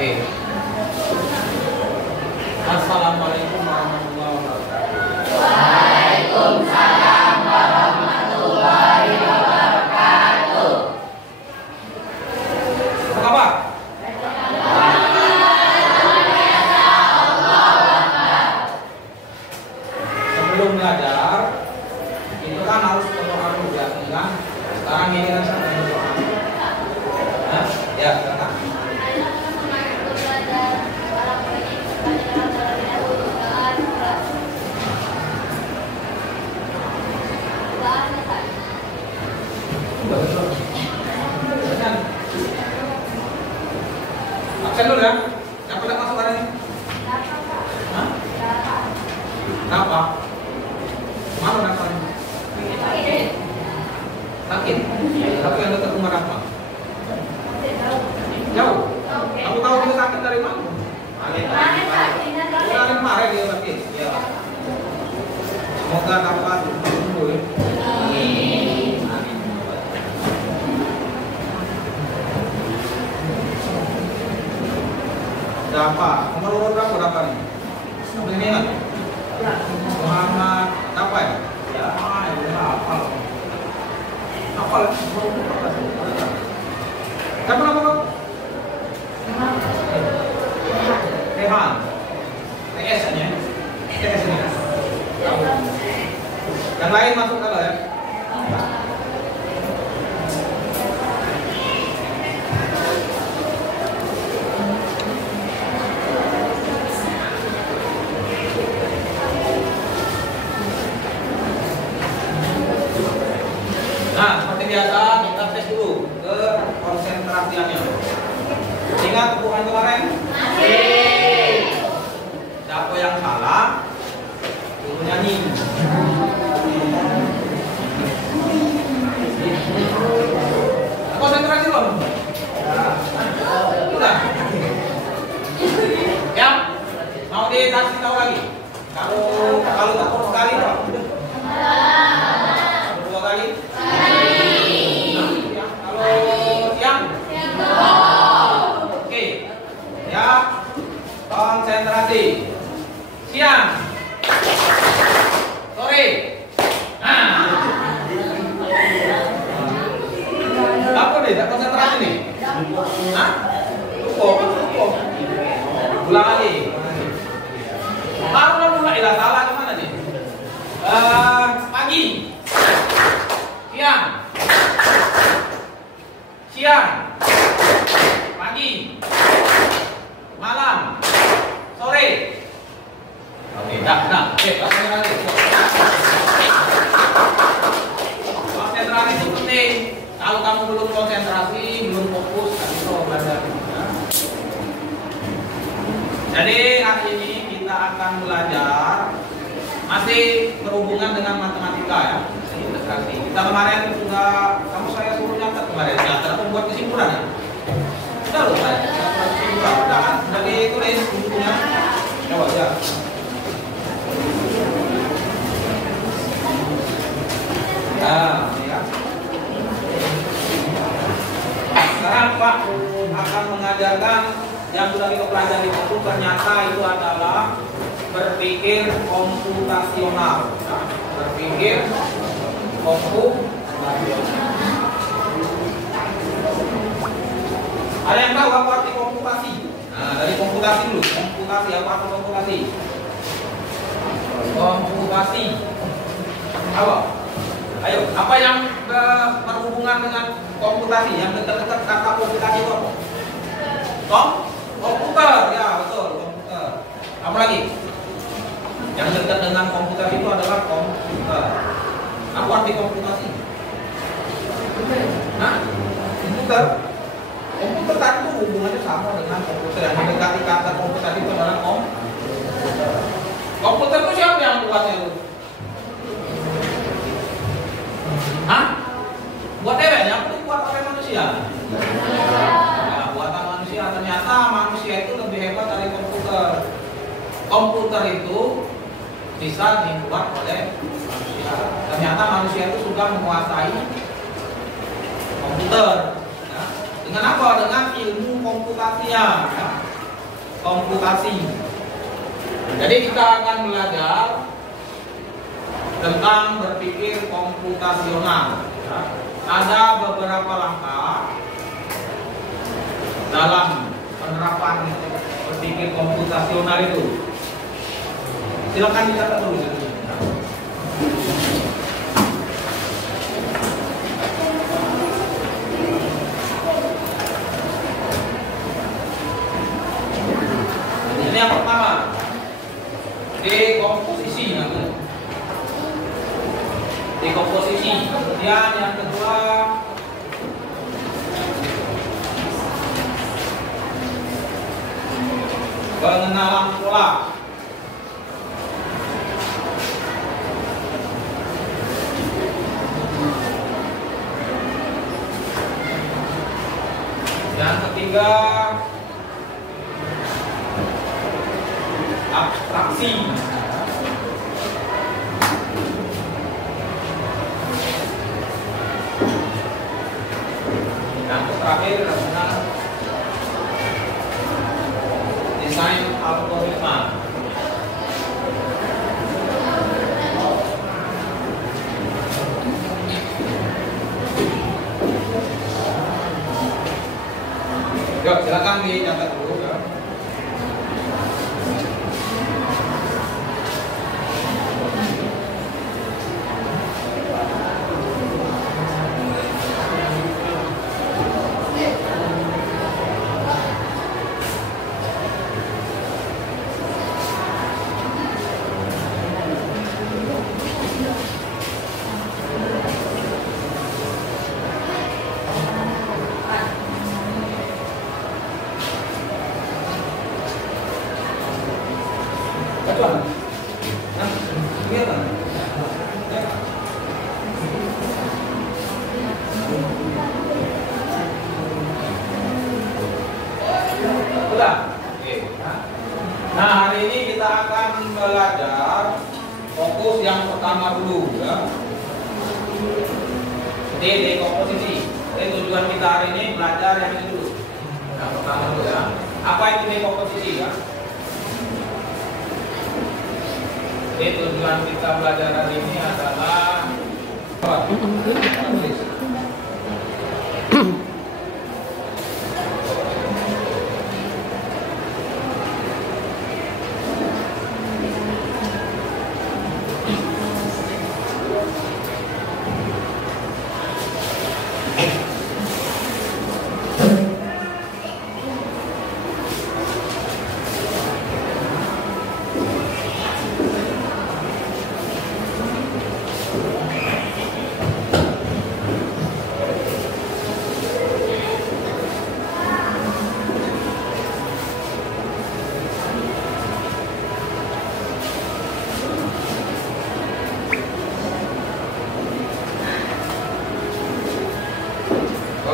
Oke. Assalamualaikum warahmatullahi wabarakatuh. Waalaikumsalam warahmatullahi wabarakatuh. Apa kabar? Sebelum belajar itu kan harus berdoa dulu ya, kan? Sekarang ini kan saya berdoa. Nah, ya, kata. Absen dulu ya. Yang pada masuk hari ini? Hah? Kenapa? Mana daftarnya? Sakit. Tapi yang dekat rumah apa? Jauh. Kamu tahu dia sakit dari mana? Kemarin kemarin dia sakit. Ya. Semoga dapat sembuh ya. Berapa? Nomor urut berapa daftarnya? Sampai ini ingat? Muhammad apa ya? Ya, hafal. Hafal. Siapa nama kamu? Rehan. TS nya. TS nya. Yang lain masuk kalau ya? Nah, seperti biasa kita tes dulu ke konsentrasiannya. Ingat bukan kemarin? Siapa yang salah? Itu nyanyi. Konsentrasi belum? Sudah. Ya? Mau dikasih tahu lagi? Kalau takut sekali dong. Dua kali? Oke, ya, konsentrasi. Siang, sore. Nah, apa nih? Tak konsentrasi nih? Hah? Cukup. Ulang lagi. Baru mulai lah, salah kemana nih? Pagi, siang, pagi, malam, sore. Oke, dah. Oke, konsentrasi. Konsentrasi itu penting. Kalau kamu belum konsentrasi, belum fokus, tak bisa belajar. Jadi hari ini kita akan belajar masih berhubungan dengan matematika ya. Integrasi. Kita kemarin sudah, saya suruh nyatet kemarin, nyatet membuat kesimpulan ya. Sudah loh saya, kesimpulan sudah ditulis bukunya. Coba ya. Nah, ya. Sekarang Pak akan mengajarkan yang sudah kita pelajari itu ternyata itu adalah berpikir komputasional. Ya. Berpikir ada yang tahu apa arti komputasi? Nah, dari komputasi dulu. Komputasi, apa arti komputasi? Komputasi. Apa? Ayo, apa yang berhubungan dengan komputasi? Yang dekat-dekat kata komputasi itu apa? Komputer, ya betul, komputer. Apa lagi? Yang dekat dengan komputer itu adalah komputer. Apa arti komputasi? Nah, komputer. Komputer tadi itu hubungannya sama dengan komputer. Yang mendekati kata komputer itu adalah komputer. Komputer itu siapa yang buatnya itu? Hah? Buat dewek? Yang dibuat oleh manusia? Ya, buatan manusia. Ternyata manusia itu lebih hebat dari komputer. Komputer itu bisa dibuat oleh manusia. Ternyata manusia itu sudah menguasai komputer. Ya. Dengan apa? Dengan ilmu komputasinya. Ya. komputasi. Jadi kita akan belajar tentang berpikir komputasional. Ada beberapa langkah dalam penerapan berpikir komputasional itu. Silakan dicatat dulu. Ini yang pertama, dekomposisi namanya. Dekomposisi. Kemudian yang kedua, pengenalan pola. Yang ketiga, abstraksi. Yang terakhir adalah desain algoritma. Yuk, silakan dicatat dulu ya. Nah, hari ini kita akan belajar fokus yang pertama dulu ya. Jadi dekomposisi. Jadi tujuan kita hari ini belajar yang ini dulu. Yang pertama dulu ya. Apa itu dekomposisi ya? Jadi tujuan kita belajar hari ini adalah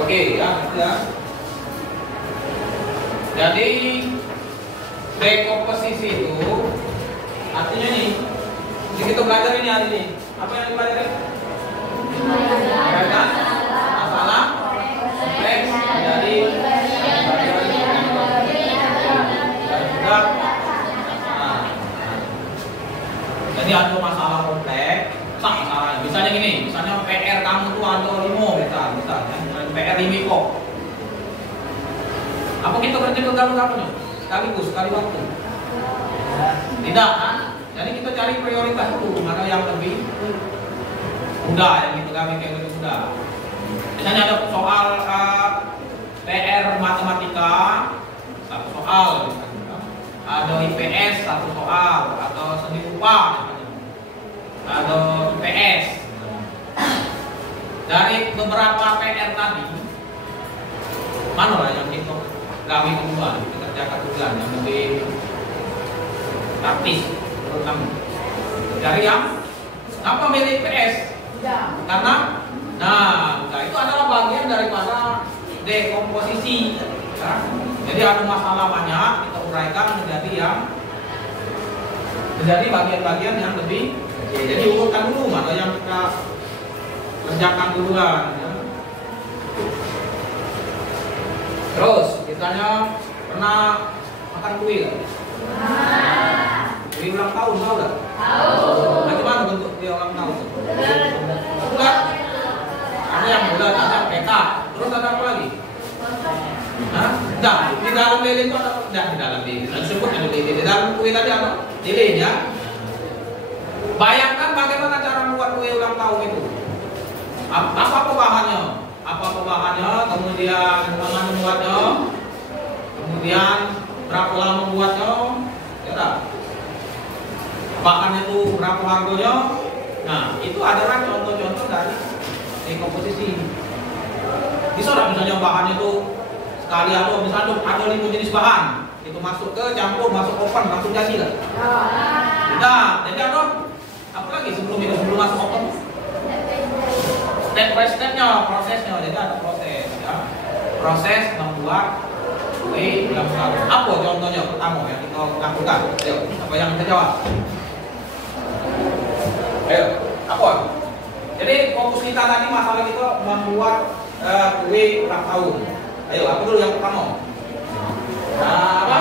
oke ya. Jadi dekomposisi itu artinya nih, kita belajar ini hari ini. Apa yang dipelajari? Kan? Masalah kompleks. Jadi ada masalah kompleks. Misalnya, misalnya gini, misalnya PR kamu tuh ada 5 misalnya PR 5 kok. Apa kita kerja ke kamu sekaligus, sekali waktu? Tidak kan? Jadi kita cari prioritas dulu, mana yang lebih mudah, yang kita kami yang lebih mudah. Misalnya ada soal PR matematika, satu soal, misalnya. Ada IPS satu soal, atau seni rupa, ada IPS. Dari beberapa PR tadi, mana lah yang kita kami kedua, kita kerjakan duluan yang lebih praktis menurut kami. Dari yang apa milih IPS? Karena nah itu adalah bagian daripada dekomposisi. Ya. Jadi ada masalah banyak kita uraikan menjadi bagian-bagian yang lebih. Jadi urutkan dulu mana yang kita kerjakan duluan. Ya. Terus misalnya pernah makan kue kan? Kue ulang tahun tahu nggak? Bagaimana bentuk kue ulang tahun? Bulat. Ada yang bulat, ada petak. Terus ada apa lagi? Hah? Nah, di dalam lilin itu ada apa? Nah, di dalam lilin. Disebut ada lilin. Di dalam kue tadi apa? Lilin ya. Bayangkan bagaimana cara membuat kue ulang tahun itu. Apa bahannya? Kemudian bagaimana membuatnya? Kemudian berapa lama membuatnya? Ya, bahannya itu berapa harganya? Nah, itu adalah contoh-contoh dari komposisi. Bisa nggak misalnya bahannya itu sekali atau misalnya ada 5 jenis bahan, itu masuk ke campur, masuk oven, langsung jadi nggak? Nah, jadi apa lagi sebelum masuk oven? Step by stepnya, prosesnya, jadi ada proses ya. Proses membuat kue ulang tahun. Apa contohnya pertama yang kita lakukan? Ayo, apa yang kita jawab? Ayo, apa? Jadi fokus kita tadi masalah kita membuat kue ulang tahun. Ayo, apa dulu yang pertama? Apa?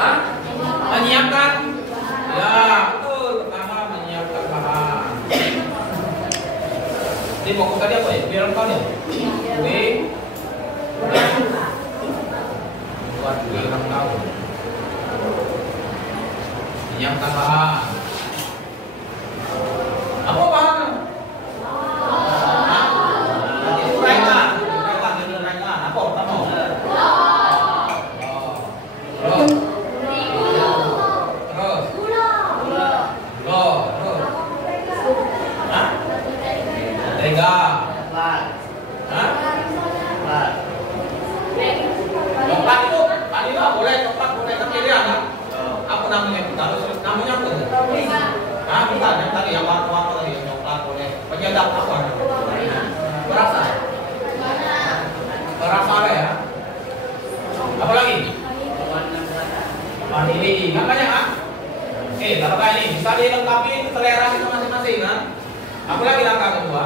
Hah? Menyiapkan? Ya, betul. Pertama menyiapkan bahan. Jadi fokus tadi apa ya? Kue ulang tahun ya? Kue buat kue ulang tahun. Menyiapkan bahan. Apa bahannya? Uraikan. Apa pertama? Mentega. Coklat itu vanila boleh, coklat boleh, tapi dia kan? Apa namanya? Namanya apa? Nah, bukan yang tadi yang warna-warna tadi, yang coklat boleh. Penyedap apa? Berasa. Berasa ya. Apa lagi? Vanili. Nggak banyak kan? Oke, langkah ini bisa dilengkapi selera kita masing-masing kan? Apa lagi langkah kedua?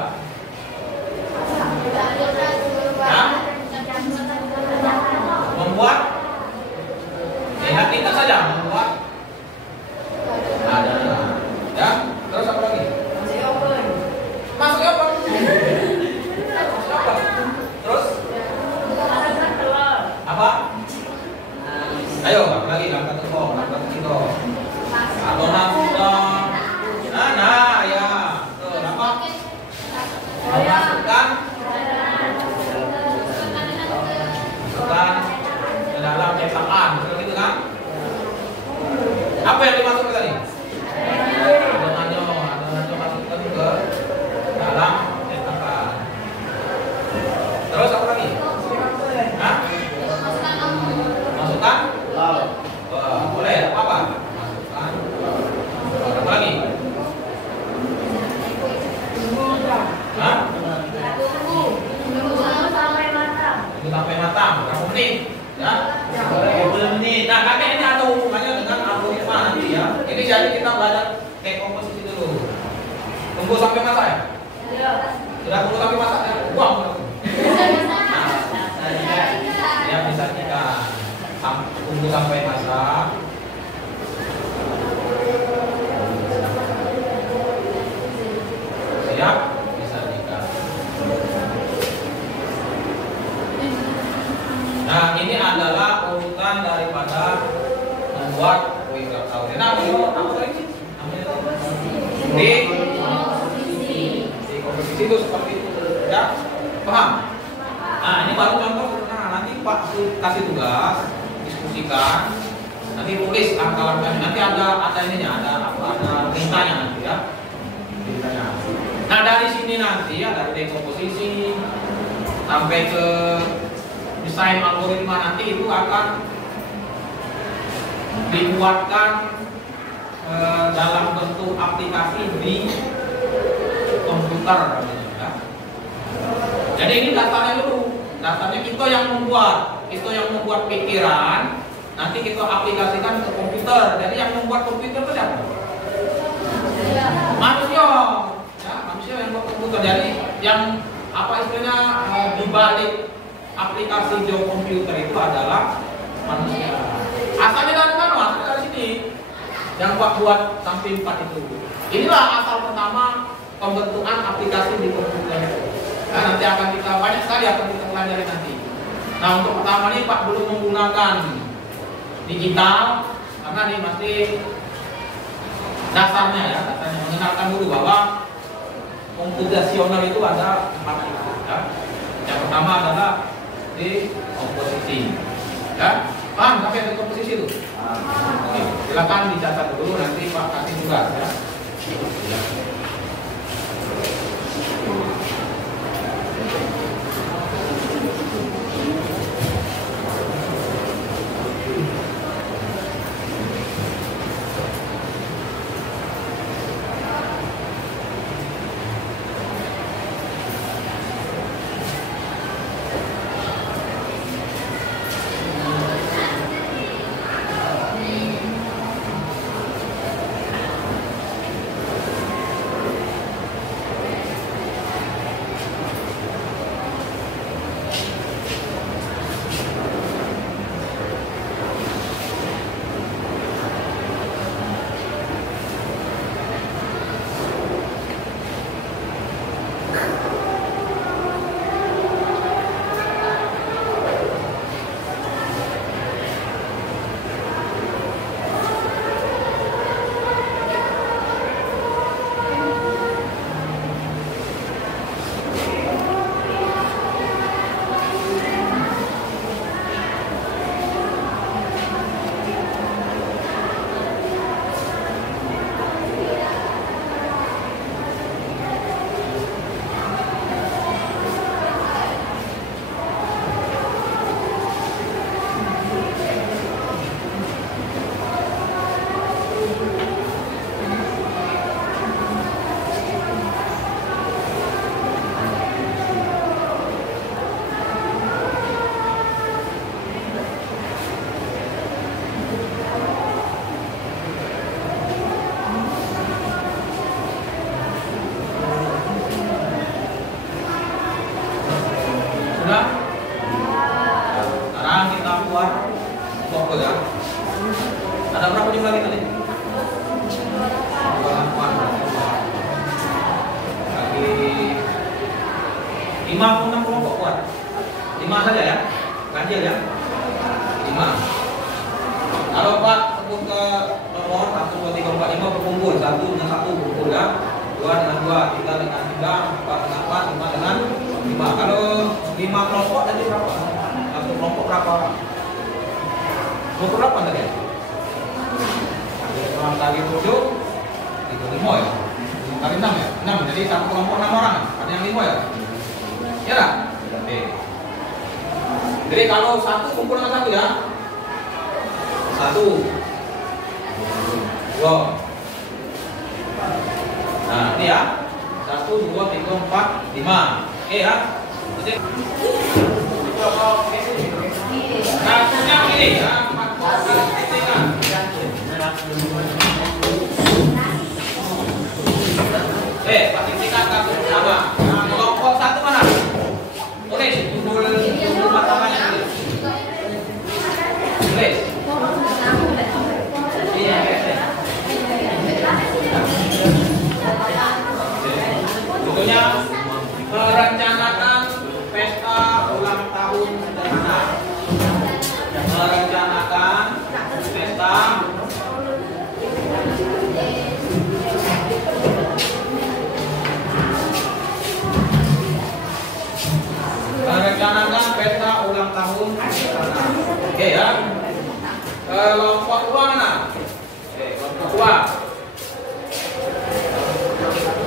Nah, membuat lihat itu saja membuat ada ya. Terus apa lagi? Masuk oven. Terus apa? Ayo apa lagi langkah ketiga. Adonan sudah. Nah ya. Tuh apa? Masukkan ke dalam cetakan, gitu kan? Apa yang dimasukkan tadi? Adonannya masukkan ke dalam cetakan. Terus apa lagi? Hah? Masukkan? Boleh, apa? Masukkan. Apa lagi? Hah? Tunggu sampai matang. Berapa menit? Ya? 20 menit. Nah, karena ini ada hubungannya dengan algoritma nanti ya. Ini jadi kita belajar kayak komposisi dulu. Tunggu sampai masak ya? Sudah tunggu sampai masak ya? Buang. Ya bisa kita tunggu sampai masak. Siap? Bisa kita. Nah, ini adalah urutan daripada membuat kue ulang tahun. Nah, apa lagi? Di komposisi itu seperti itu. Ya, paham? Nah, ini baru contoh. Nah, nanti Pak kasih tugas, diskusikan. Nanti tulis langkah-langkahnya. Nanti ada ininya, ada perintahnya nanti ya. Perintahnya. Nah, dari sini nanti ya dari dekomposisi sampai ke desain algoritma nanti itu akan dibuatkan dalam bentuk aplikasi di komputer ya. Jadi ini datanya dulu, datanya kita yang membuat pikiran, nanti kita aplikasikan ke komputer. Jadi yang membuat komputer itu siapa? Manusia, ya, manusia yang membuat komputer. Jadi yang apa istilahnya di balik aplikasi komputer itu adalah manusia. Asalnya dari mana? Asalnya dari sini. Yang Pak buat samping 4 itu. Inilah asal pertama pembentukan aplikasi di komputer. Nah, nanti akan kita banyak sekali akan kita pelajari nanti. Nah, untuk pertama ini Pak belum menggunakan digital karena ini masih dasarnya ya, dasarnya mengenalkan dulu bahwa komputasional itu ada 4 tipe ya. Yang pertama adalah di komposisi ya. Paham tapi ada komposisi itu? Oke, silakan dicatat dulu nanti Pak kasih tugas ya. Sekarang kita buat toko ya. Ada berapa jumlah kita nih? Lagi 56 kelompok buat. 5 saja ya. Ganjil ya. 5. Kalau Pak sebut ke nomor 1, 2, 3, 4, 5 berkumpul. 1 dengan 1 berkumpul ya. 2 dengan 2, 3 dengan 3, 4 dengan 4, 5 dengan 5. Kalau 5 kelompok tadi berapa? Satu kelompok berapa? 28 tadi ya? Orang kali 7, 5 ya? Kali 6 ya? 6, jadi satu kelompok 6 orang. Ada yang 5 ya? Ya lah? Oke. Jadi kalau 1 kumpul dengan 1 ya? 1, 2. Nah ini ya. 1, 2, 3, 4, 5. Oke ya. Jadi satunya begini ya. Pastikan kartu pertama. Nah, kelompok 1 mana? Tulis judul matalahnya tulis. Tulis. Judulnya merencanakan pesta ulang tahun sederhana. Merencanakan pesta ulang tahun sederhana. Oke ya. Kelompok 2 mana? Oke, kelompok 2.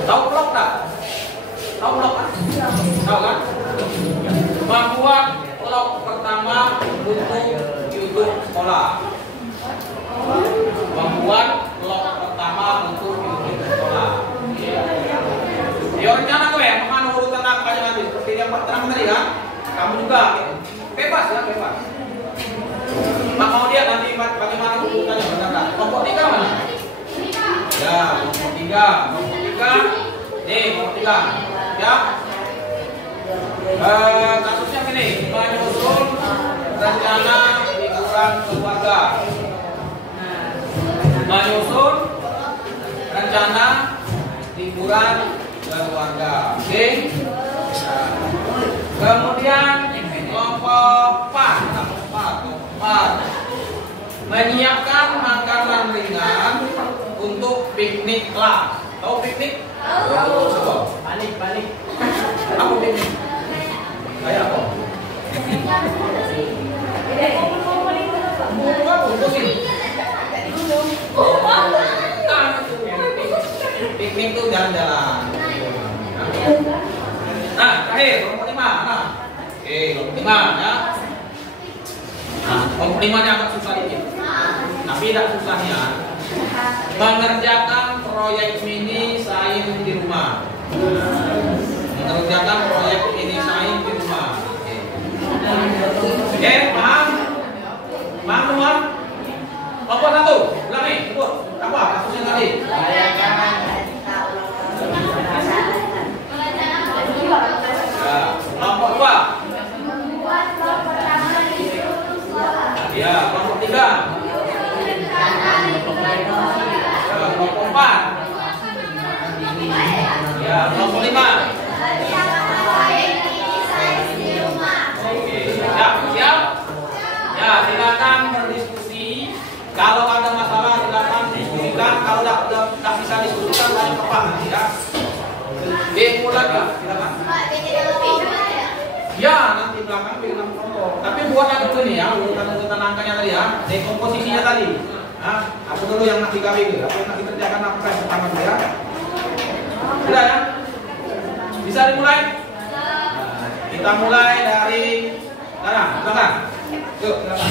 Tahu blok tak? Tahu blok kan? Tahu kan? Membuat blok pertama untuk YouTube sekolah. Membuat blok pertama untuk YouTube sekolah. Ya rencana gue ya, mengenai urutan apa aja nanti. Seperti yang pertama tadi kan? Kamu juga bebas ya, bebas. Mak mau lihat nanti bagaimana urutannya benar. Kelompok 3 mana? Ya, kelompok 3. Kelompok 3. Nih, kelompok 3. Ya. Kasusnya gini, menyusun rencana liburan liburan keluarga. Menyusun rencana liburan keluarga. Oke. Kemudian kelompok 4. Menyiapkan makanan ringan untuk piknik lah. Tahu piknik? Balik. Apa piknik? Kayak apa? Piknik itu jalan-jalan. Nah, terakhir kelompok 5. Nah, oke, kelompok 5 ya. Nah, kelompok 5 nya agak susah dikit. Tapi tidak susahnya mengerjakan proyek mini sains di rumah. Mengerjakan proyek mini sains di rumah. Oke, paham? Paham semua? Kelompok 1, ulang nih, sebut. Apa kasusnya tadi? Ya, kelompok 2. Ya, kelompok 3. Kelompok 4. Ya, kelompok 5. Oke, siap? Ya, silakan berdiskusi. Kalau ada masalah silakan diskusikan. Kalau tidak bisa diskusikan tanya ke Pak nanti ya. Mulai ya, silakan. Ya, nanti belakang bikin kelompok. Tapi buat yang dulu nih ya, urutan angkanya tadi ya, dekomposisinya tadi. Nah, aku dulu yang nak digawe itu, apa yang nak dikerjakan apa yang pertama ya. Sudah ya? Bisa dimulai? Nah, kita mulai dari sekarang, silakan. Yuk, silakan.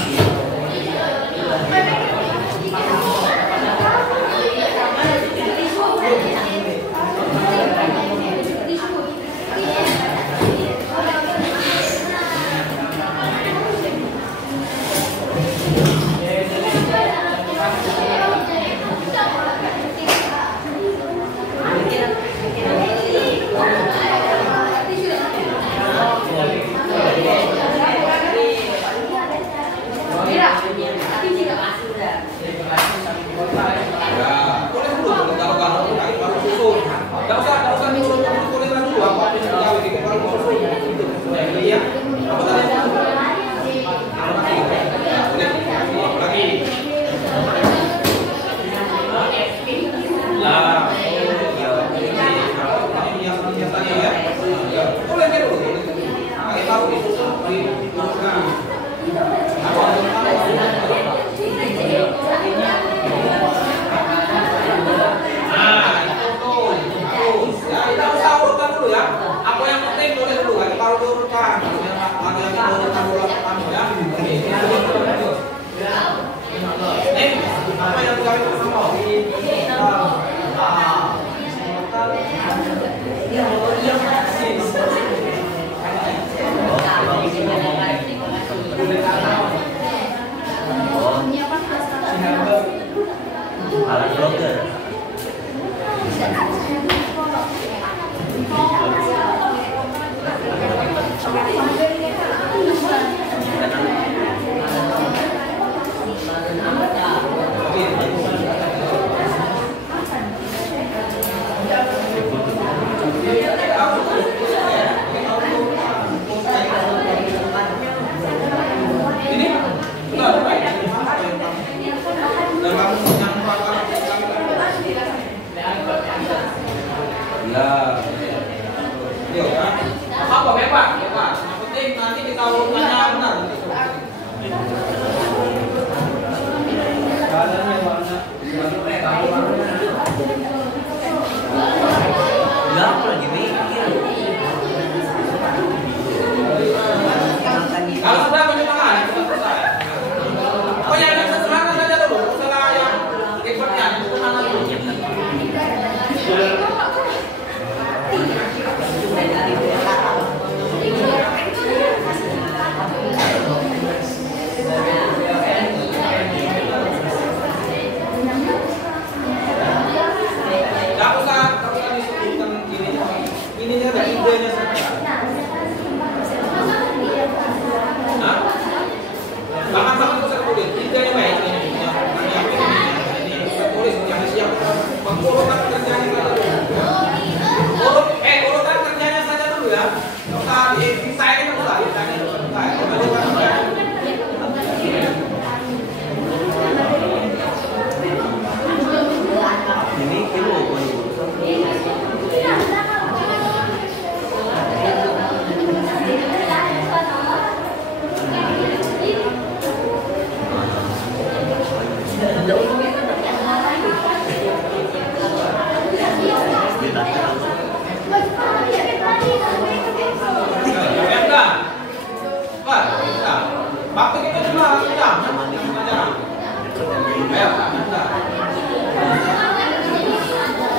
Ayo, anda.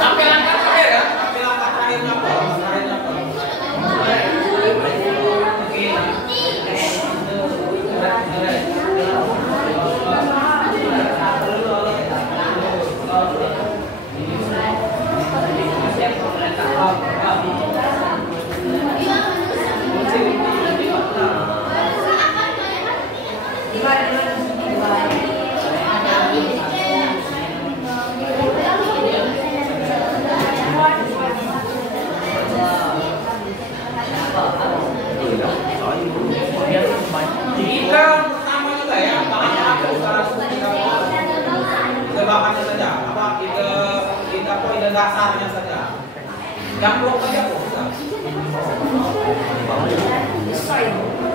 Sampai langkah terakhir ya, sampai langkah terakhirnya apa? Terakhirnya apa? Jika pertama juga ya, bahannya apa? Ide bahannya saja, apa ide dasarnya saja. Yang blok tadi apa?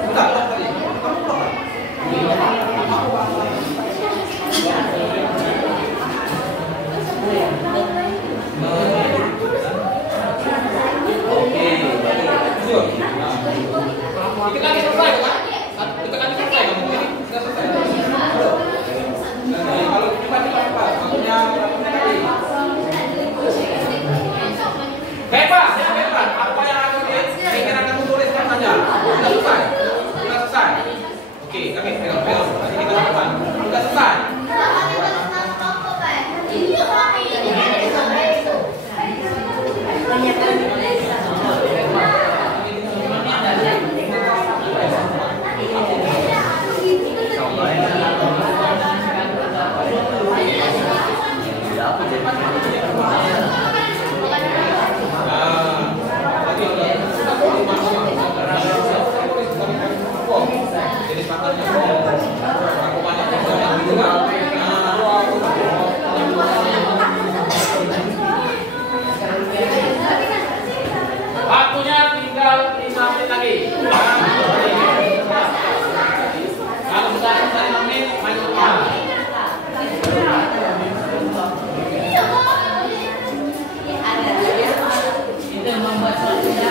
Sudah blok tadi. Kamu blok kan? Oke, itu kan selesai kan? Itu kan selesai kan? Sudah selesai. Kalau tiba-tiba apa? Maksudnya tadi. Bebas, ya bebas. Apa yang akan pikiran kamu tuliskan saja. Sudah selesai. Sudah selesai. Oke, kami pegang. Nanti kita lakukan. Sudah selesai. Waktunya tinggal 5 menit lagi. Kalau sudah selesai 5 menit, main depan. Itu yang membuat selanjutnya.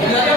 Ini aja.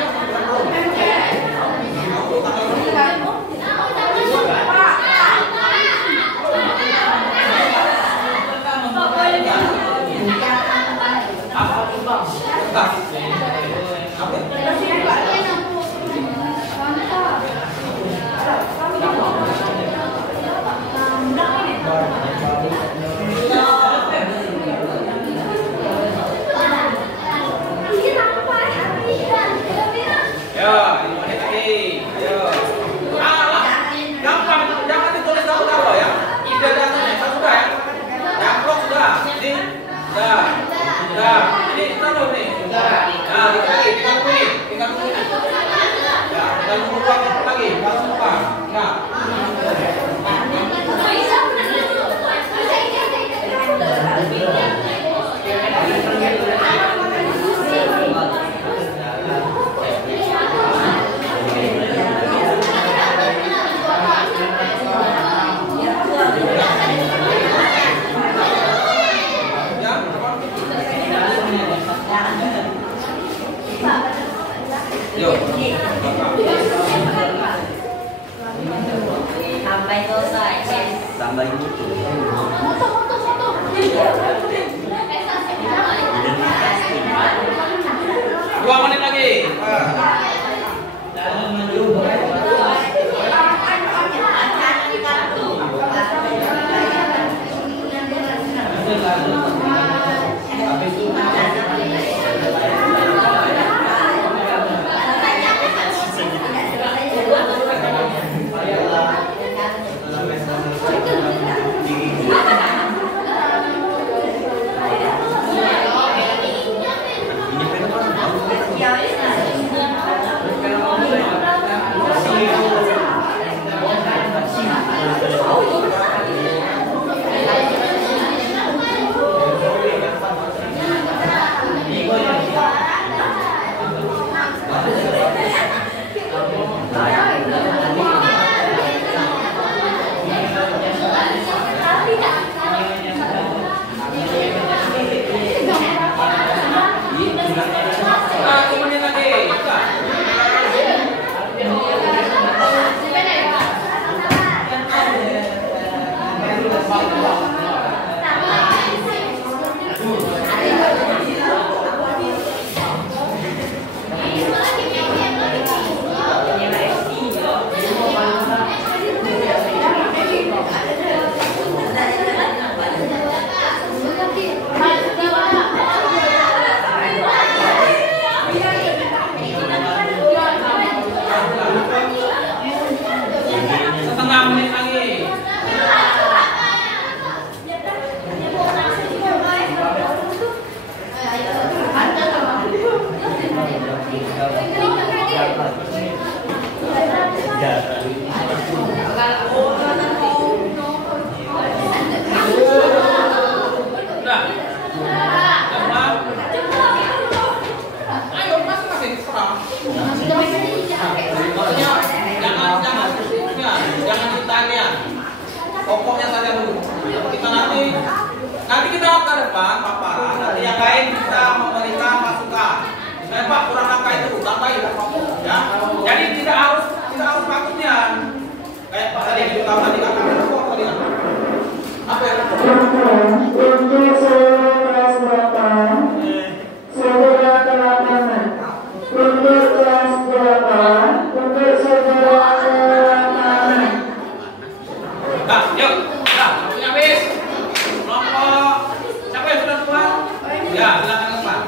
Sampai selesai. Sampai itu. Dua menit lagi. Nah, ayo masing-masing serah. Pokoknya jangan ditanya. Pokoknya saja dulu. Kita nanti kita ke depan paparan. Nanti yang lain kita memberikan masukan. Pak kurang angka itu tambahin ya. Jadi tidak harus takutnya. Kayak Pak tadi kita tahu tadi kan tadi kan. Apa ya? Untuk seluruh kelas 8 segera ke lapangan. Untuk kelas 8 untuk segera ke lapangan. Nah, yuk. Nah, waktunya habis. Kelompok siapa yang sudah keluar? Ya, silakan keluar.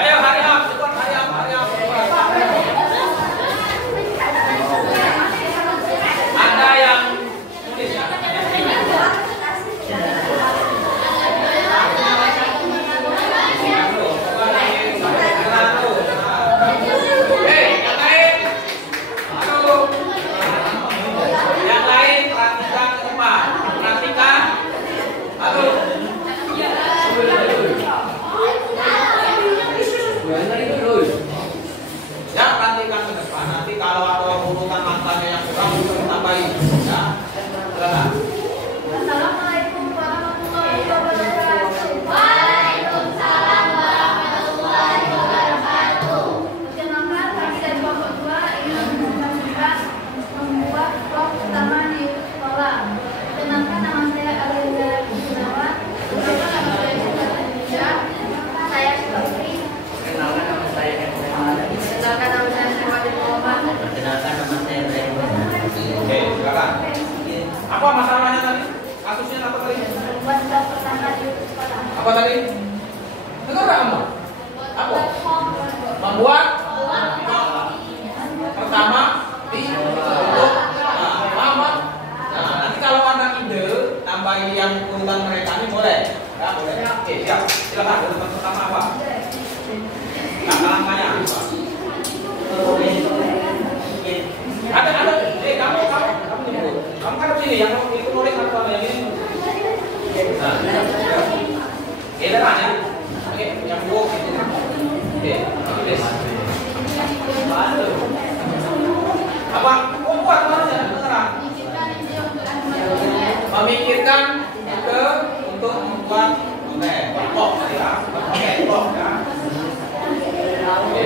Ayo hari up, cepat hari up. Ada yang tulis ya? Yang lain perhatikan ke depan. Perhatikan. Aduh. Ya, perhatikan ke depan. Nanti kalau ada urutan matanya yang kurang bisa ditambahin. Ya. Silakan. Assalamualaikum warahmatullahi wabarakatuh. Waalaikumsalam warahmatullahi wabarakatuh. Perkenalkan, kami dari kelompok 2 ingin mencoba membuat vlog pertama di sekolah. Perkenalkan, nama saya Aliza Gunawan. Perkenalkan, nama saya Indonesia. Saya Sofri. Perkenalkan nama saya Herman. Perkenalkan, nama saya Sewadi Muhammad. Perkenalkan nama saya Raymond. Oke, silakan. Apa masalahnya tadi? Kasusnya apa tadi? Membuat vlog pertama di sekolah. Apa tadi? Dengar nggak kamu? Apa? Membuat pertama di untuk mama. Nah, nanti kalau ada ide tambahin yang urutan mereka ini boleh. Ya, boleh. Oke, siap. Silakan. Urutan pertama apa? Nah, langkahnya apa? Ada. Kamu nyebut. Kamu kan sini yang ikut nulis atau yang ini? Nah, ya. Oke, yang dua gitu. Oke, tulis. Apa? Buat mana beneran? Memikirkan ide untuk membuat blog ya. Blog ya. Oke.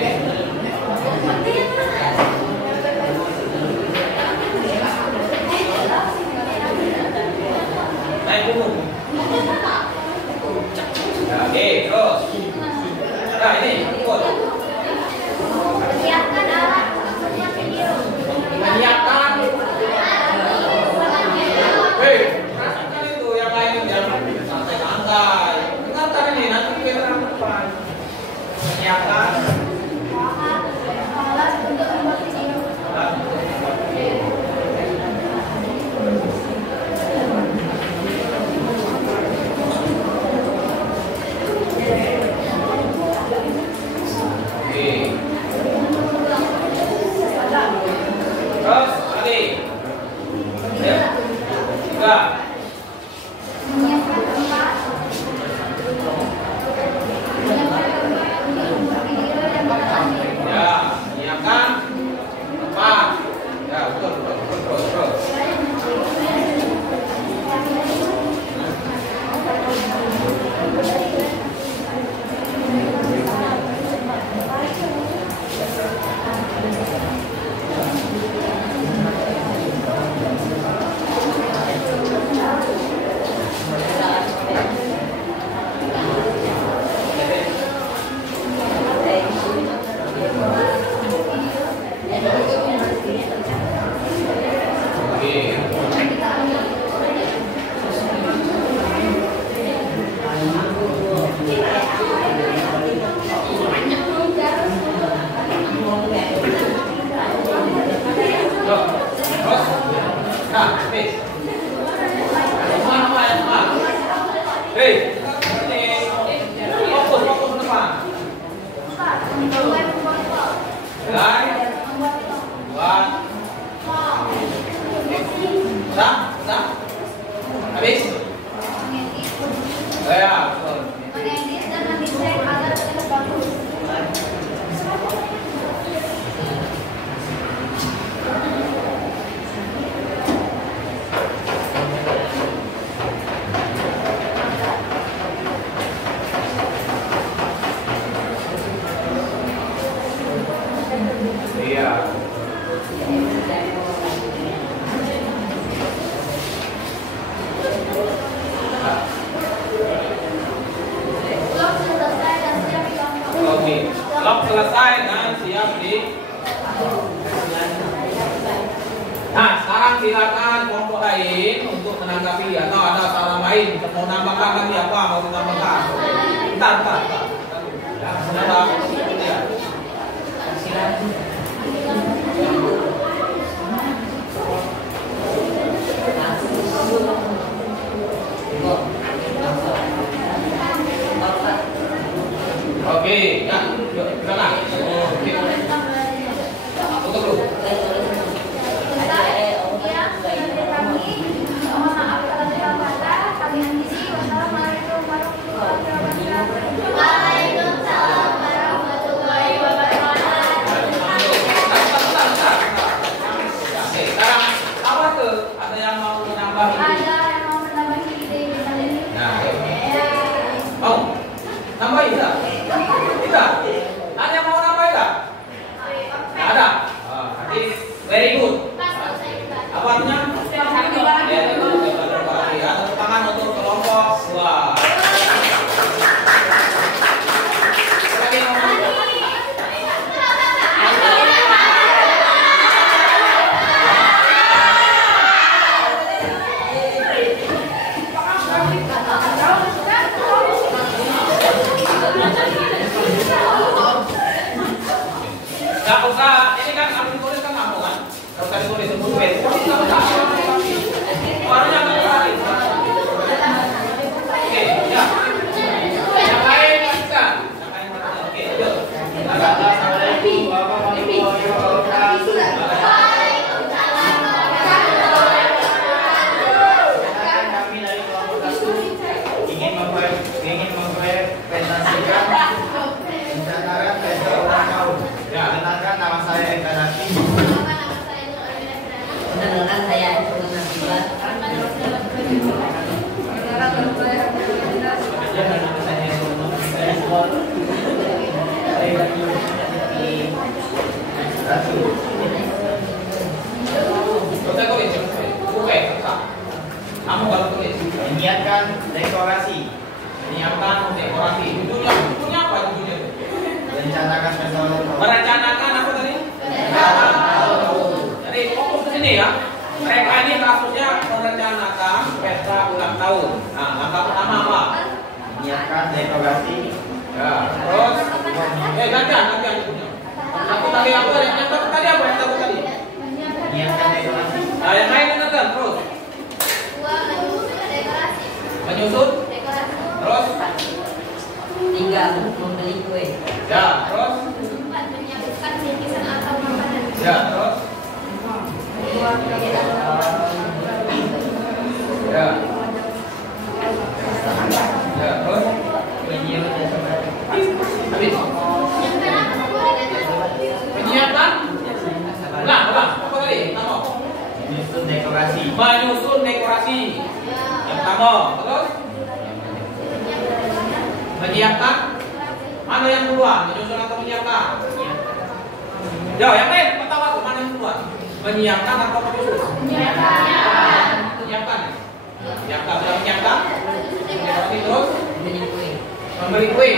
Naik gunung. Oke, terus. Nah, ini ikut. Siapkan alat maksudnya video. Menyiapkan. Hei, rasakan itu yang lain jangan santai-santai. Dengarkan ini nanti kita depan. Menyiapkan. Alat untuk membuat video. Habis? Ya, betul. Mengedit dan mendesain agar terlihat bagus. Iya. Vlog selesai dan siap ditonton. Oke. Vlog selesai dan siap di. Nah, sekarang silakan kelompok lain untuk menanggapi atau ada saran lain mau nambahkan lagi apa mau ditambahkan. Bentar. Ya, sebentar. Ya. Oke, ya, silakan. Oke. Tutup dulu. Mohon maaf kalau ada kata. Kami akhiri. Wassalamualaikum warahmatullahi wabarakatuh. Waalaikumsalam warahmatullahi wabarakatuh. Oke, sekarang apa tuh? Ada yang mau menambah ini? Ada yang mau menambah ide misalnya ini? Nah, ayo. Mau? Nambahin tidak? Tidak? Ada yang mau nambahin tidak? Ada? Nanti very good. Apa artinya? Ya, tepuk tangan untuk kelompok dua. Lagi ngomong. Nggak usah, ini kan harus ditulis kan kamu kan? Harus ditulis sebut bed. Nggak usah. Warnanya nggak usah. Oke, ya. Yang lain bisa. Oke, yuk. Assalamualaikum warahmatullahi wabarakatuh. Silakan kami dari kelompok 1 ingin mempresentasikan pencanaran pesta ulang tahun. Kenalkan nama saya Eka Nafi. Perkenalkan saya Ibnu Nabila. Kita tulis. Oke, kamu kalau tulis. Menyiapkan dekorasi. Menyiapkan dekorasi. Judulnya apa judulnya? Rencanakan pesta ulang tahun. Merencanakan apa tadi? Jadi fokus ke sini ya. Mereka ini kasusnya merencanakan pesta ulang tahun. Nah, langkah pertama apa? Menyiapkan dekorasi. Ya, terus gantian judulnya. Aku tadi apa? Yang tadi apa? Yang tadi? Menyiapkan dekorasi. Nah, yang lain kan terus menyusun. Terus 3. Membeli kue. ya, terus ya, terus ya. Ya, terus habis. Menyiapkan. Ulang. Apa tadi? Pertama. Menyusun dekorasi. Menyusun dekorasi. Yang pertama. Terus menyiapkan. Mana yang duluan? Menyusun atau menyiapkan? Ya, yang lain pertama tuh mana yang duluan? Menyiapkan atau menyusun? Menyiapkan. Sudah menyiapkan. Dekorasi terus Membeli kue. membeli kue.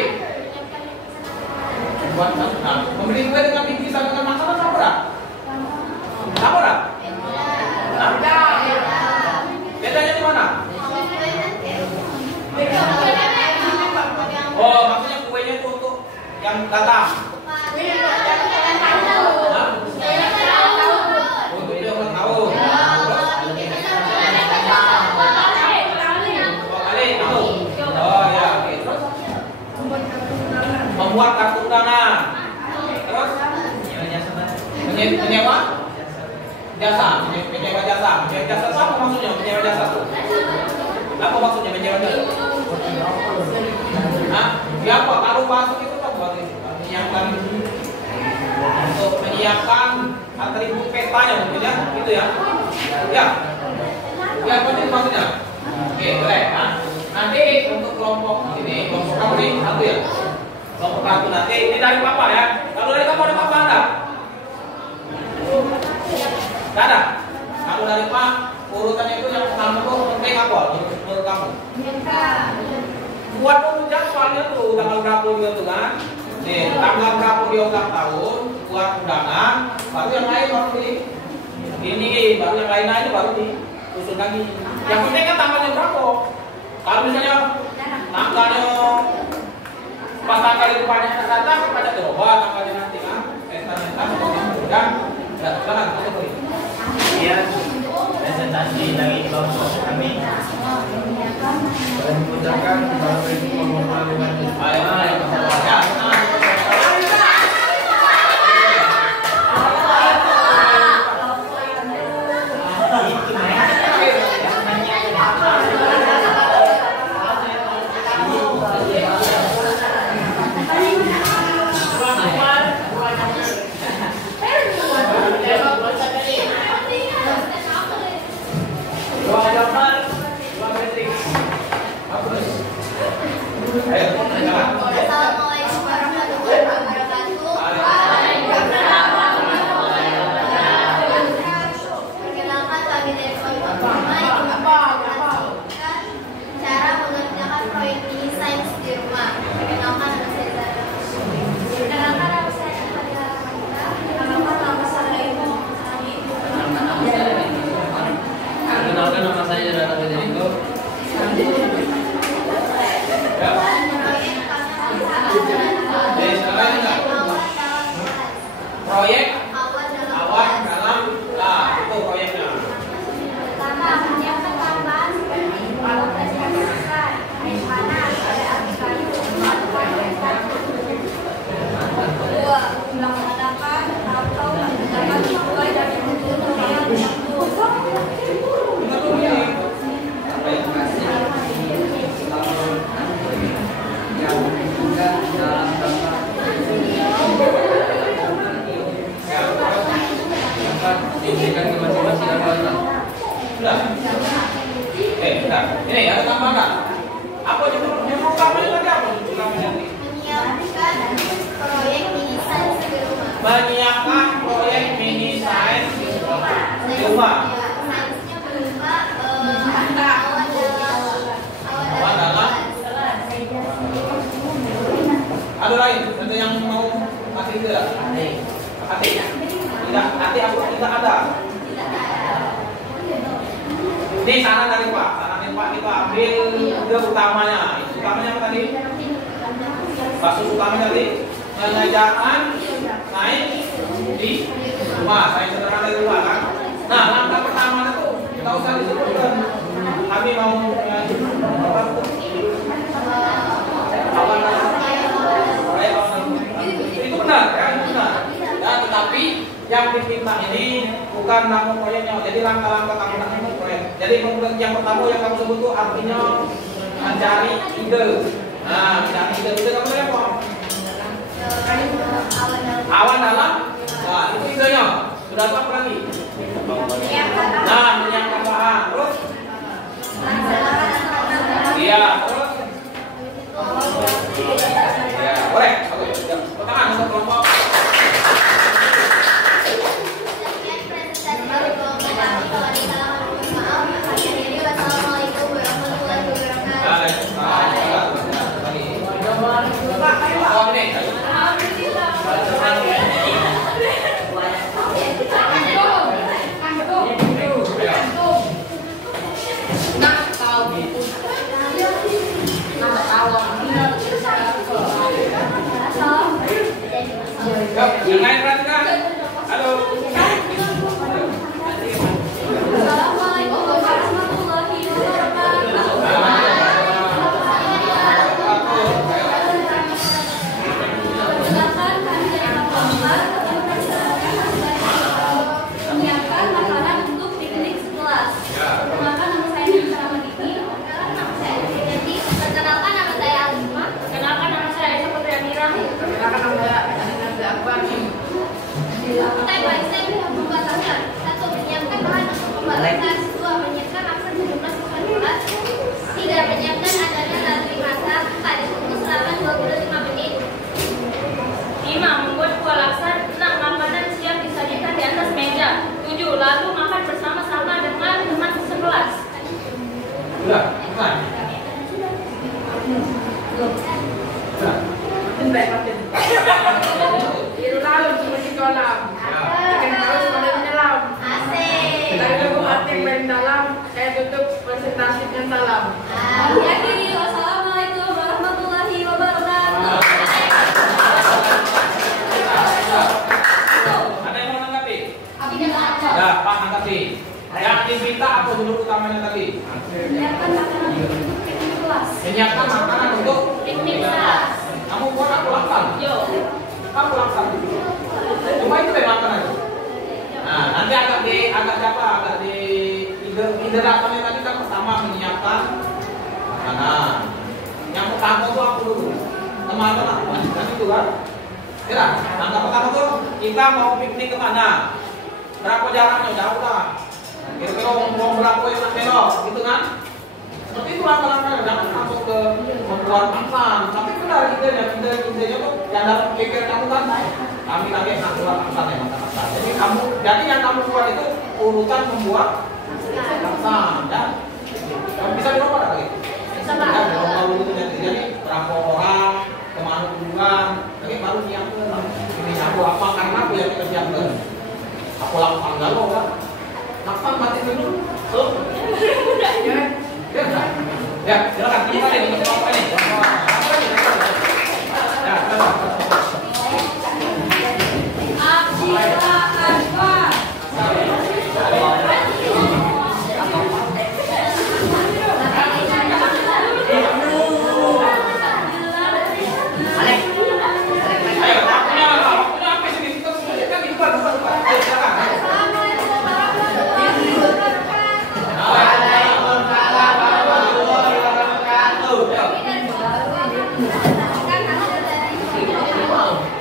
Buat membeli kue dengan bingkisan dengan makanan sama tak? Sama tak? Bedanya di mana? Oh, maksudnya kuenya itu untuk yang datang. Untuk dia ulang tahun. Oh ya, oke. Terus membuat kartu undangan. Terus menyewa jasa, menyewa jasa. Menyewa jasa itu apa maksudnya? Menyewa jasa itu Apa maksudnya menyiapkan? Nah, siapa? Kalau masuk itu kan berarti menyiapkan untuk menyiapkan atribut petanya mungkin ya, gitu ya? Ya, ya penting maksudnya. Oke, boleh. Nah, nanti untuk kelompok ini, kelompok kamu nih satu ya. Kelompok satu nanti ini dari papa ya. Kalau dari kamu ada papa enggak? Enggak ada. Kalau dari pak urutannya itu yang pertama tuh penting apa menurut kamu? Buat dulu jadwalnya tuh tanggal berapa dia tuh kan? Nih tanggal berapa dia ulang tahun, buat undangan, baru yang lain baru di ini baru yang lain aja baru disusun lagi. Yang penting kan tanggalnya berapa? Kalau misalnya tanggalnya pas tanggal itu banyak yang datang, pada coba tanggalnya nanti kan? Dan silakan masuk ke Iya, presentasi dari kelompok kami. Dan mengucapkan bahwa ini melakukan Assalamualaikum warahmatullahi wabarakatuh. Perkenalkan kami dari kelompok 5 yang menjelaskan cara mengerjakan proyek mini sains di rumah. Perkenalkan nama saya Zara. Perkenalkan nama saya Nadia Ramadita. Perkenalkan nama saya Ibu Sani. Perkenalkan nama saya Rata Federico. proyek awan dalam itu proyeknya. Pertama, menyiapkan tambahan seperti alat dasar besar, air panas, ada api kayu, atau proyek. Kedua, melaksanakan atau mengerjakan sesuai dari tutorial yang Diberikan ke masing-masing anggota. Sudah. Sudah. Ini ada tambahan. Apa yang utamanya tadi apa? menyiapkan proyek mini sains di rumah. Menyiapkan proyek mini sains di rumah. Sainsnya berupa awan dalam Ada lain? Ada yang mau kasih tidak? Hati. Tidak. Hati aku tidak ada. Ini saran dari Pak. Saran dari Pak kita ambil ke utamanya. Utamanya apa tadi? Kasus utamanya tadi mengerjakan sains di rumah. Sains sederhana di rumah kan? Nah, langkah pertama itu kita usah disebutkan. Kami mau awan itu benar ya, benar. Ya, tetapi yang diminta ini bukan nama proyeknya, jadi langkah-langkah kamu nak proyek. Jadi yang pertama yang kamu sebut itu artinya mencari ide. Nah, mencari ide kamu tadi apa? Awan dalam. Nah, itu idenya. Sudah apa lagi? Nah, menyiapkan bahan. Terus? Iya, terus? Ya, boleh. Oke, tangan untuk kelompok. Wassalamualaikum warahmatullahi wabarakatuh. Oh, ini. Yang lain perhatikan. Halo. Assalamualaikum warahmatullahi wabarakatuh. Menyiapkan makanan untuk piknik sekelas. Perkenalkan nama saya Nisa Ramadini. Sudah, bukan? Sudah. Biru lalu cuma di kolam. Ikan paus pada menyelam. Asik. Dari lagu hati yang paling dalam, saya tutup presentasi dengan salam. Yakini wassalamualaikum warahmatullahi wabarakatuh. Ada yang mau menanggapi? Abi jangan apa? Ya, Pak angkapi. Yang diminta apa dulu utamanya tadi? Menyiapkan makanan untuk piknik kelas. Menyiapkan makanan untuk Piknik kelas. kamu buat aku lakukan. Yo. Kamu lakukan. Cuma itu yang makanan. Nah, nanti agak di ide rakamnya tadi kan pertama menyiapkan makanan. Yang pertama tuh aku dulu. Teman-teman aku kan itu kan. Kira, langkah pertama tuh kita mau piknik kemana? Berapa jaraknya? Jauh lah. Kira-kira mau berapa yang nak belok, gitu kan? Seperti itu langkah-langkah, jangan langsung ke membuat makan. Tapi benar idenya tuh yang dalam pikir kamu kan, kami lagi nak buat makan ya makan. Jadi yang kamu buat itu urutan membuat makan, dan bisa dirubah lagi. Bisa Ya, dirubah dulu jadi berapa orang, kemana tujuan, tapi baru siapkan. Ini aku apa karena aku yang kita siapkan. Aku lakukan galau kan. Makan mati dulu. Ya, silakan. Terima kasih untuk apa ini? Ya, Silakan Pak. ayo, waktunya apa sih? Kita bukan. Ayo, silakan. Assalamualaikum warahmatullahi wabarakatuh. Waalaikumsalam warahmatullahi wabarakatuh. Kami dari melakukan hasil dari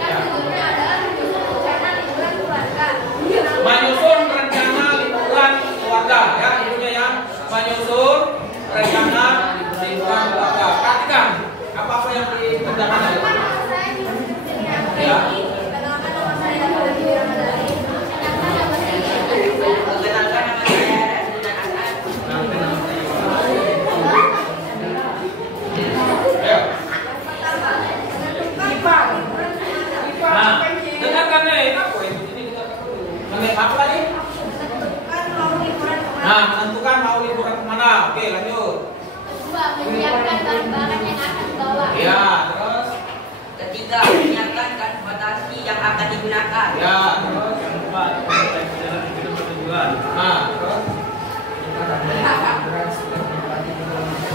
yang tujuannya adalah menyusun rencana liburan keluarga. Menyusun rencana liburan keluarga, ya ibunya ya. Menyusun rencana liburan keluarga. Perhatikan apa yang dikerjakan tadi. Nama saya Dimas Fitriani Anggreni. Ya. Perkenalkan nama saya Fadli Ramadhani. Sedangkan nama saya Ayo. Ipa. Nah, dengarkan nih. Apa itu? Ini dengarkan dulu. Apa tadi? menentukan mau liburan kemana. Nah, menentukan mau liburan kemana. Oke, lanjut. Kedua, menyiapkan bahan-bahan yang akan dibawa. Ya, terus. Ketiga, menyiapkan transportasi yang akan digunakan. Ya, terus. Nah, terus.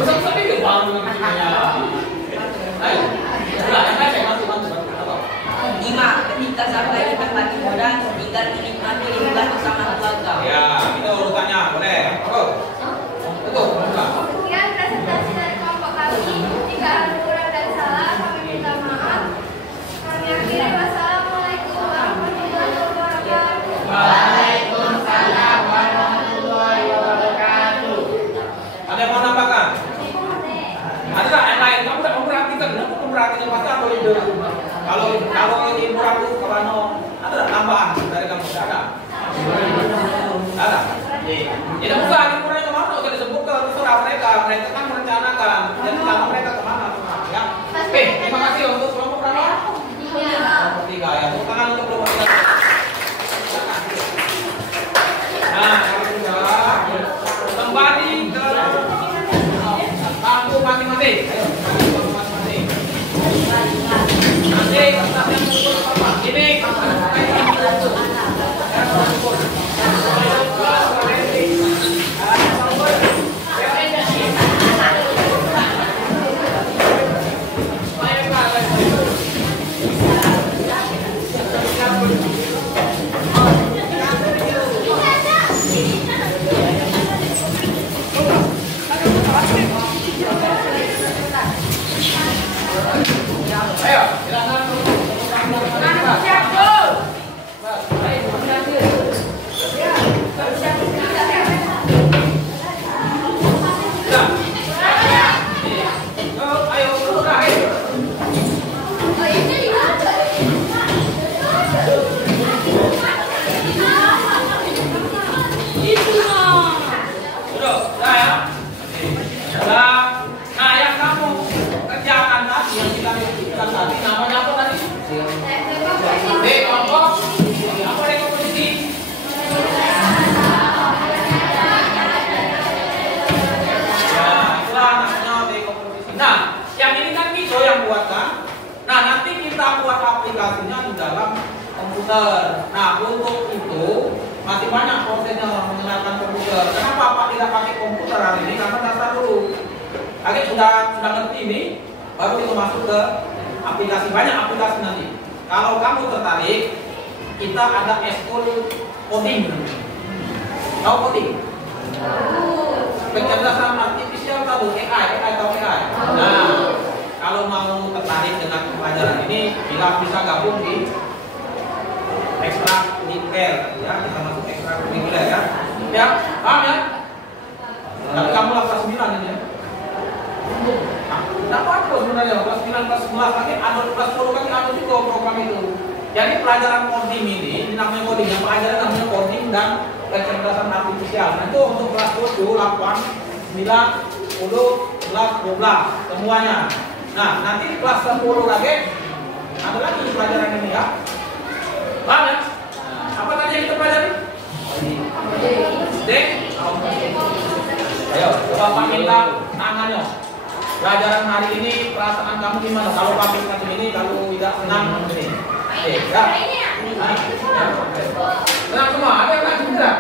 Besar-besar dikit baru nantinya. Ayo. Udah, yang lain bantu. Apa? 5. Ketika sampai di tempat hiburan, tinggal menikmati liburan bersama keluarga. Ya, itu urutannya. Boleh. Apa? Betul, bukan? Sekian presentasi dari kelompok kami. Jika ada kurang dan salah, kami minta maaf. Kami akhiri. Wassalamualaikum warahmatullahi wabarakatuh. Waalaikumsalam warahmatullahi wabarakatuh. Ada yang mau nambahkan? Ada nggak yang lain? Kamu udah memperhatikan pasti apa ide? Kalau ini ragu kalau ada tambahan dari kamu ada? Ada. Tidak usah liburan kemana, usah disebutkan terserah mereka kan merencanakan dan sama mereka kemana ya. Oke, terima kasih untuk kelompok berapa? Kelompok 3 ya. Tepuk tangan untuk kelompok 3. Nah, kalau sudah kembali ke bangku masing-masing. Ayo, bangku masing-masing. Nanti kertas yang betul apa? Ini komputer. Nah, untuk itu masih banyak prosesnya mengenalkan komputer. Kenapa Pak tidak pakai komputer hari ini? Karena dasar dulu. Akhirnya sudah ngerti ini, baru kita masuk ke aplikasi. Banyak aplikasi nanti. Kalau kamu tertarik, kita ada eskul coding. Tahu coding? Kecerdasan artifisial tahu AI tahu AI. Nah, kalau mau tertarik dengan pelajaran ini, bisa gabung di ekstra kurikuler ya, kita masuk ekstra kurikuler ya. Ya, paham ya? Tapi kamu lah kelas 9 ini ya. Nah, tidak apa-apa sebenarnya, kelas 9, kelas 11 lagi, kelas 10 lagi ada juga program itu. Jadi pelajaran coding ini namanya coding, yang pelajaran namanya coding dan kecerdasan artifisial. Nah, itu untuk kelas 7, 8, 9, 10, 11, 12 semuanya. Nah, nanti kelas 10 lagi ada lagi pelajaran ini ya. Paham ya? Apa tadi yang kita pelajari? Dek? Ayo, coba Pak minta tangannya. Pelajaran hari ini perasaan kamu gimana? Kalau Pak kasih ini, kalau tidak senang ini. Ya. Senang semua, ada yang senang tidak?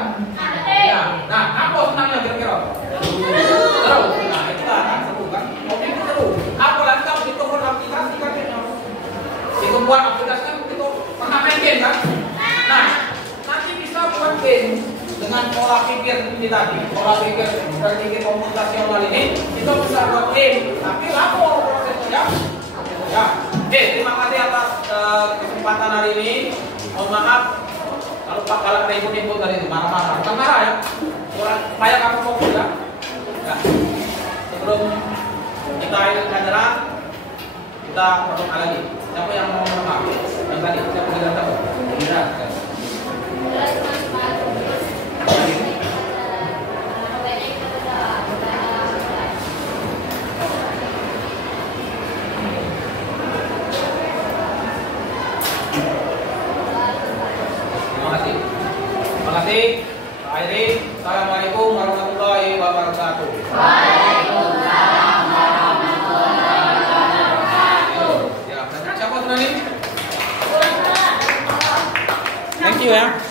Ya. Nah, apa senangnya kira-kira? Seru. Nah, itu kan seru kan? Kopi itu seru. Apalagi kalau itu buat aplikasi kan? Itu buat aplikasi kan itu pernah main game kan? Nah, nanti bisa buat game dengan pola pikir ini tadi, pola pikir berpikir komputasional ini, itu bisa buat game. Tapi lapor prosesnya. Ya. Terima kasih atas kesempatan hari ini. Mohon maaf kalau Pak Kala ikut-ikut dari itu marah-marah. Bukan marah ya. Supaya kamu fokus ya. Ya. Sebelum kita ikut pelajaran, kita berdoa lagi. Siapa yang mau maaf? Yang tadi siapa yang tahu? Tidak. Terima kasih. Akhiri. Assalamualaikum warahmatullahi wabarakatuh. Waalaikumsalam warahmatullahi wabarakatuh. Ya, siapa senang ini? Thank you ya.